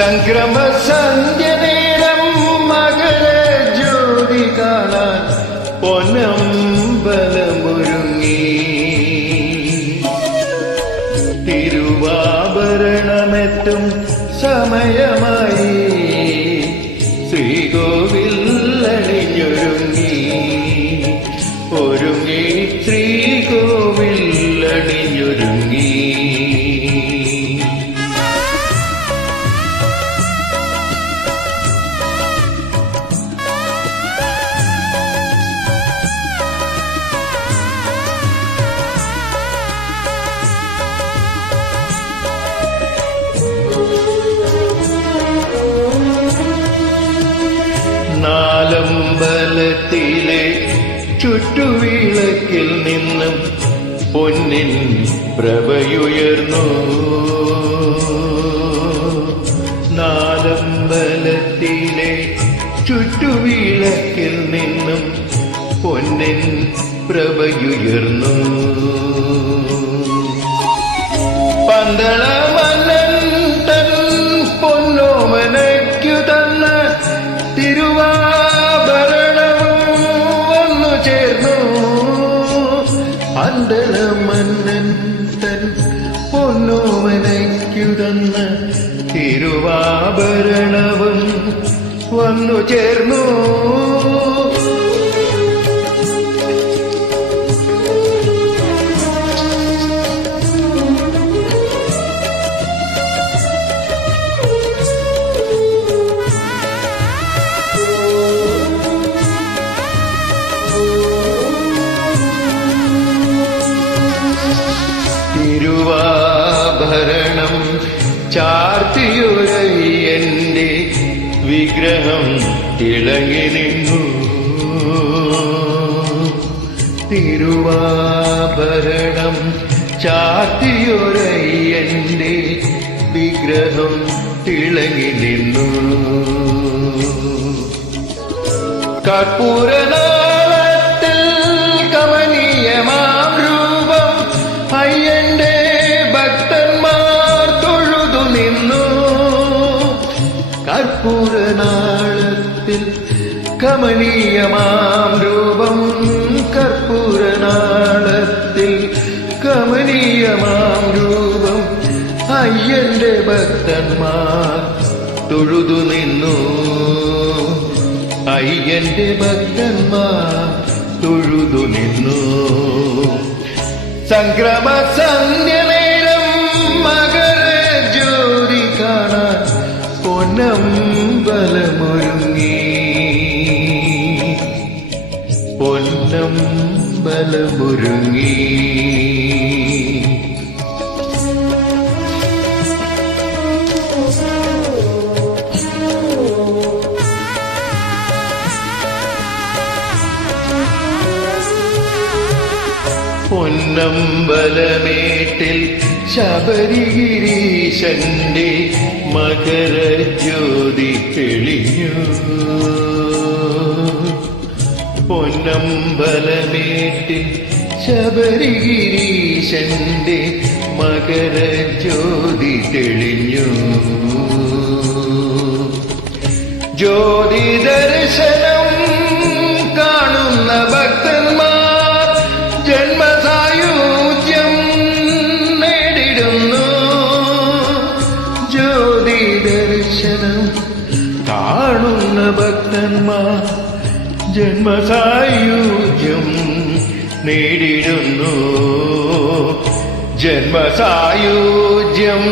സംക്രമ സന്ധ്യനേരം മകര ജ്യോതി കാണാൻ പൊന്നമ്പലമൊരുങ്ങി. തിരുവാഭരണമെത്തും സമയമായി ശ്രീകോവിൽ അണിഞ്ഞൊരുങ്ങി. ഒരുങ്ങി ശ്രീകോവിൽ അണിഞ്ഞൊരുങ്ങി. നാലമ്പലത്തിലെ ചുറ്റുവിളക്കിൽ നിന്നും പൊന്നിൻ പ്രഭയുയർന്നു. നാലമ്പലത്തിലെ ചുറ്റുവിളക്കിൽ നിന്നും പൊന്നിൻ പ്രഭയുയർന്നു. പന്തള മന്നൻ തൻ പൊന്നോമനയ്ക്കു തന്ന തിരുവാഭരണവും വന്നു ചേർന്നു. പന്തള മന്നൻ തൻ പൊന്നോമനയ്ക്കു തന്ന തിരുവാഭരണവും വന്നു ചേർന്നു. തിരുവാഭരണം ചാർത്തിയൊരയ്യന്റെ വിഗ്രഹം തിളങ്ങി നിന്നു. തിരുവാഭരണം ചാർത്തിയൊരയ്യന്റെ വിഗ്രഹം തിളങ്ങി നിന്നു. കർപ്പൂരനാളത്തിൽ കമനീയമാം രൂപം അയ്യന്റെ ഭക്തന്മാർ തൊഴുതു നിന്നു. കർപ്പൂരനാളത്തിൽ കമനീയമാം രൂപം, കർപ്പൂരനാളത്തിൽ കമനീയമാം രൂപം അയ്യന്റെ ഭക്തന്മാർ തൊഴുതു നിന്നു. അയ്യന്റെ ഭക്തന്മാർ തൊഴുതു നിന്നു. സംക്രമ സന്ധ്യനേരം മകര ജ്യോതി കാണാൻ പൊന്നമ്പലമൊരുങ്ങി. പൊന്നമ്പലമൊരുങ്ങി. പൊന്നമ്പലമേട്ടിൽ ശബരിഗിരീശന്റെ മകരജ്യോതി തെളിഞ്ഞു. പൊന്നമ്പലമേട്ടിൽ ശബരിഗിരീശന്റെ മകരജ്യോതി തെളിഞ്ഞു. ജ്യോതി ദർശനം കാണുന്ന ഭക്തന്മാർ ജന്മസായുജ്യം നേടിടുന്നു. ജ്യോതി ദർശനം കാണുന്ന ഭക്തന്മാർ ജന്മസായുജ്യം നേടിടുന്നു. ജന്മസായുജ്യം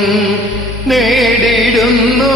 നേടിടുന്നു.